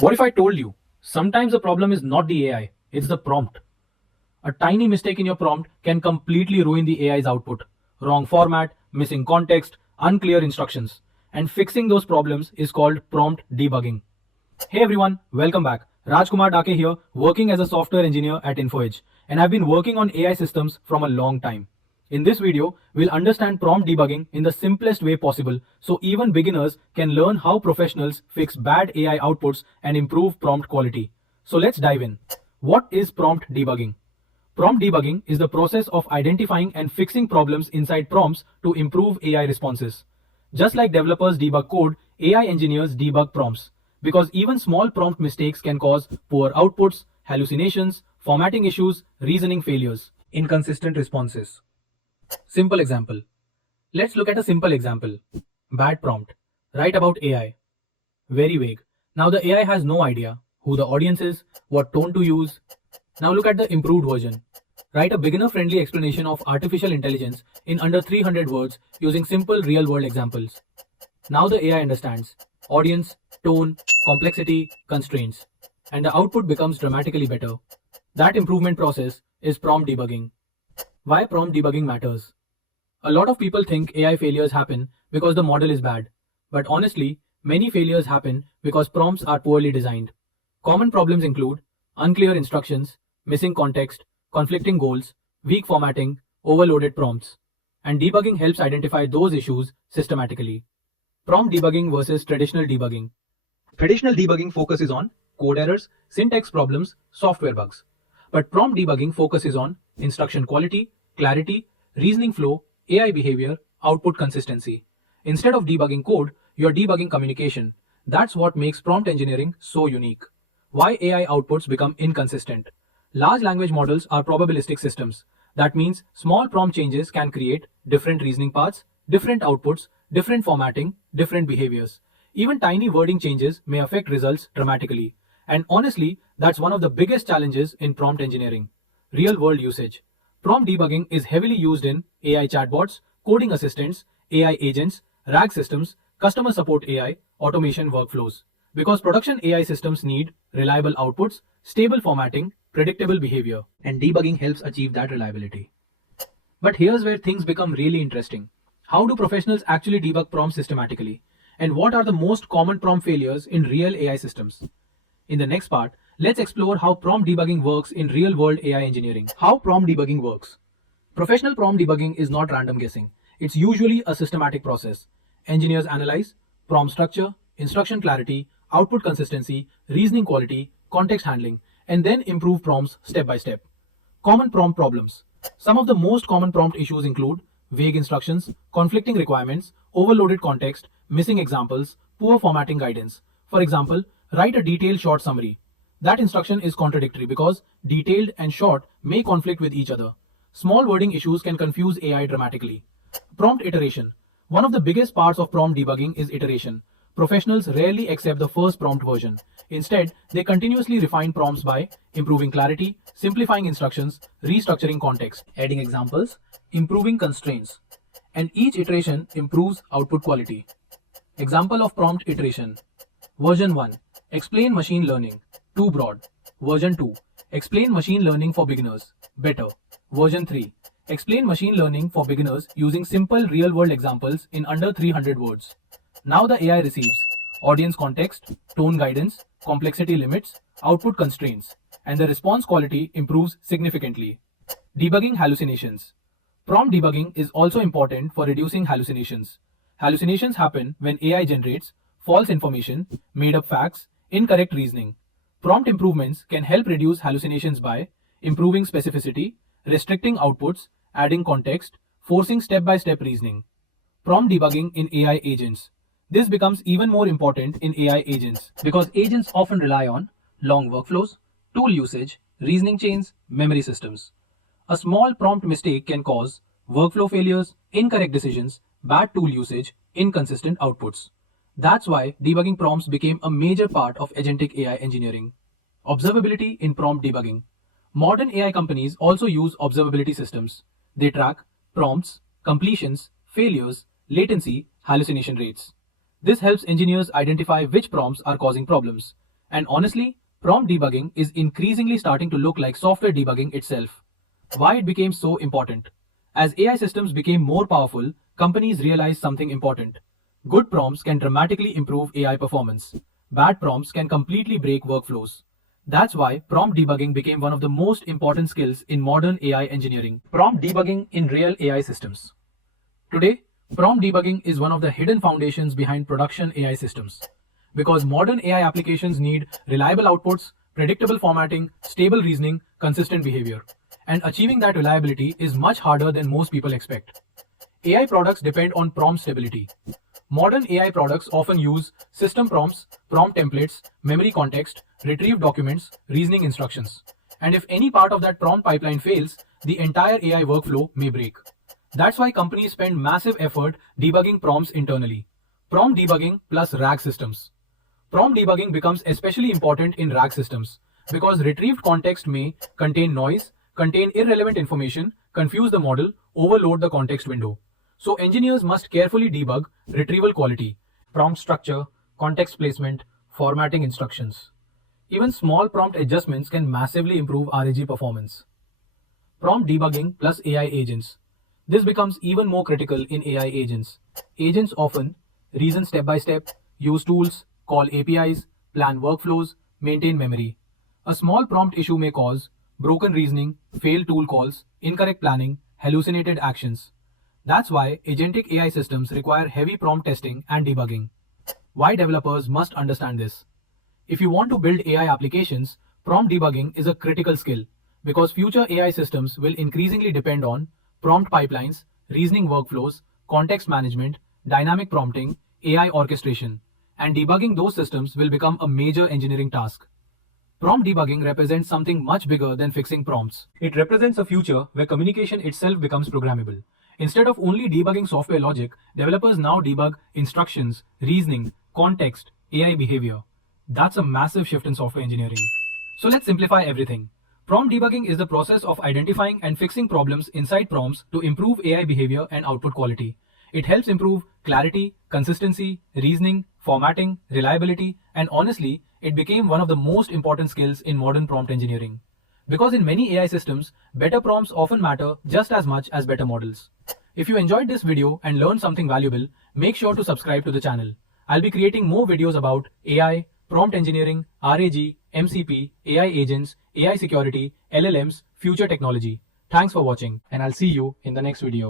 What if I told you sometimes the problem is not the AI, it's the prompt? A tiny mistake in your prompt can completely ruin the AI's output. Wrong format, missing context, unclear instructions. And fixing those problems is called prompt debugging. Hey everyone, welcome back. Rajkumar Dake here, working as a software engineer at Infoedge, and I've been working on AI systems from a long time. In this video, we'll understand prompt debugging in the simplest way possible so even beginners can learn how professionals fix bad AI outputs and improve prompt quality. So let's dive in. What is prompt debugging? Prompt debugging is the process of identifying and fixing problems inside prompts to improve AI responses. Just like developers debug code, AI engineers debug prompts. Because even small prompt mistakes can cause poor outputs, hallucinations, formatting issues, reasoning failures, inconsistent responses. Simple example. Let's look at a simple example. Bad prompt. Write about AI. Very vague. Now the AI has no idea who the audience is, what tone to use. Now look at the improved version. Write a beginner-friendly explanation of artificial intelligence in under 300 words using simple real-world examples. Now the AI understands audience, tone, complexity, constraints, and the output becomes dramatically better. That improvement process is prompt debugging. Why prompt debugging matters? A lot of people think AI failures happen because the model is bad. But honestly, many failures happen because prompts are poorly designed. Common problems include unclear instructions, missing context, conflicting goals, weak formatting, overloaded prompts. And debugging helps identify those issues systematically. Prompt debugging versus traditional debugging. Traditional debugging focuses on code errors, syntax problems, software bugs. But prompt debugging focuses on instruction quality, clarity, reasoning flow, AI behavior, output consistency. Instead of debugging code, you're debugging communication. That's what makes prompt engineering so unique. Why AI outputs become inconsistent? Large language models are probabilistic systems. That means small prompt changes can create different reasoning paths, different outputs, different formatting, different behaviors. Even tiny wording changes may affect results dramatically. And honestly, that's one of the biggest challenges in prompt engineering. Real world usage. Prompt debugging is heavily used in AI chatbots, coding assistants, AI agents, RAG systems, customer support AI, automation workflows. Because production AI systems need reliable outputs, stable formatting, predictable behavior, and debugging helps achieve that reliability. But here's where things become really interesting. How do professionals actually debug prompts systematically? And what are the most common prompt failures in real AI systems? In the next part, let's explore how prompt debugging works in real-world AI engineering. How prompt debugging works. Professional prompt debugging is not random guessing. It's usually a systematic process. Engineers analyze prompt structure, instruction clarity, output consistency, reasoning quality, context handling, and then improve prompts step by step. Common prompt problems. Some of the most common prompt issues include vague instructions, conflicting requirements, overloaded context, missing examples, poor formatting guidance. For example, write a detailed short summary. That instruction is contradictory because detailed and short may conflict with each other. Small wording issues can confuse AI dramatically. Prompt iteration. One of the biggest parts of prompt debugging is iteration. Professionals rarely accept the first prompt version. Instead, they continuously refine prompts by improving clarity, simplifying instructions, restructuring context, adding examples, improving constraints. And each iteration improves output quality. Example of prompt iteration. Version 1. Explain machine learning. Too broad. Version 2. Explain machine learning for beginners. Better. Version 3. Explain machine learning for beginners using simple real-world examples in under 300 words. Now the AI receives audience context, tone guidance, complexity limits, output constraints, and the response quality improves significantly. Debugging hallucinations. Prompt debugging is also important for reducing hallucinations. Hallucinations happen when AI generates false information, made up facts, incorrect reasoning. Prompt improvements can help reduce hallucinations by improving specificity, restricting outputs, adding context, forcing step-by-step reasoning. Prompt debugging in AI agents. This becomes even more important in AI agents because agents often rely on long workflows, tool usage, reasoning chains, memory systems. A small prompt mistake can cause workflow failures, incorrect decisions, bad tool usage, inconsistent outputs. That's why debugging prompts became a major part of agentic AI engineering. Observability in prompt debugging. Modern AI companies also use observability systems. They track prompts, completions, failures, latency, hallucination rates. This helps engineers identify which prompts are causing problems. And honestly, prompt debugging is increasingly starting to look like software debugging itself. Why it became so important? As AI systems became more powerful, companies realized something important. Good prompts can dramatically improve AI performance. Bad prompts can completely break workflows. That's why prompt debugging became one of the most important skills in modern AI engineering. Prompt debugging in real AI systems. Today, prompt debugging is one of the hidden foundations behind production AI systems. Because modern AI applications need reliable outputs, predictable formatting, stable reasoning, consistent behavior. And achieving that reliability is much harder than most people expect. AI products depend on prompt stability. Modern AI products often use system prompts, prompt templates, memory context, retrieved documents, reasoning instructions. And if any part of that prompt pipeline fails, the entire AI workflow may break. That's why companies spend massive effort debugging prompts internally. Prompt debugging plus RAG systems. Prompt debugging becomes especially important in RAG systems because retrieved context may contain noise, contain irrelevant information, confuse the model, overload the context window. So engineers must carefully debug retrieval quality, prompt structure, context placement, formatting instructions. Even small prompt adjustments can massively improve RAG performance. Prompt debugging plus AI agents. This becomes even more critical in AI agents. Agents often reason step by step, use tools, call APIs, plan workflows, maintain memory. A small prompt issue may cause broken reasoning, failed tool calls, incorrect planning, hallucinated actions. That's why agentic AI systems require heavy prompt testing and debugging. Why developers must understand this? If you want to build AI applications, prompt debugging is a critical skill because future AI systems will increasingly depend on prompt pipelines, reasoning workflows, context management, dynamic prompting, AI orchestration, and debugging those systems will become a major engineering task. Prompt debugging represents something much bigger than fixing prompts. It represents a future where communication itself becomes programmable. Instead of only debugging software logic, developers now debug instructions, reasoning, context, AI behavior. That's a massive shift in software engineering. So let's simplify everything. Prompt debugging is the process of identifying and fixing problems inside prompts to improve AI behavior and output quality. It helps improve clarity, consistency, reasoning, formatting, reliability, and honestly, it became one of the most important skills in modern prompt engineering. Because in many AI systems, better prompts often matter just as much as better models. If you enjoyed this video and learned something valuable, make sure to subscribe to the channel. I'll be creating more videos about AI, prompt engineering, RAG, MCP, AI agents, AI security, LLMs, future technology. Thanks for watching, and I'll see you in the next video.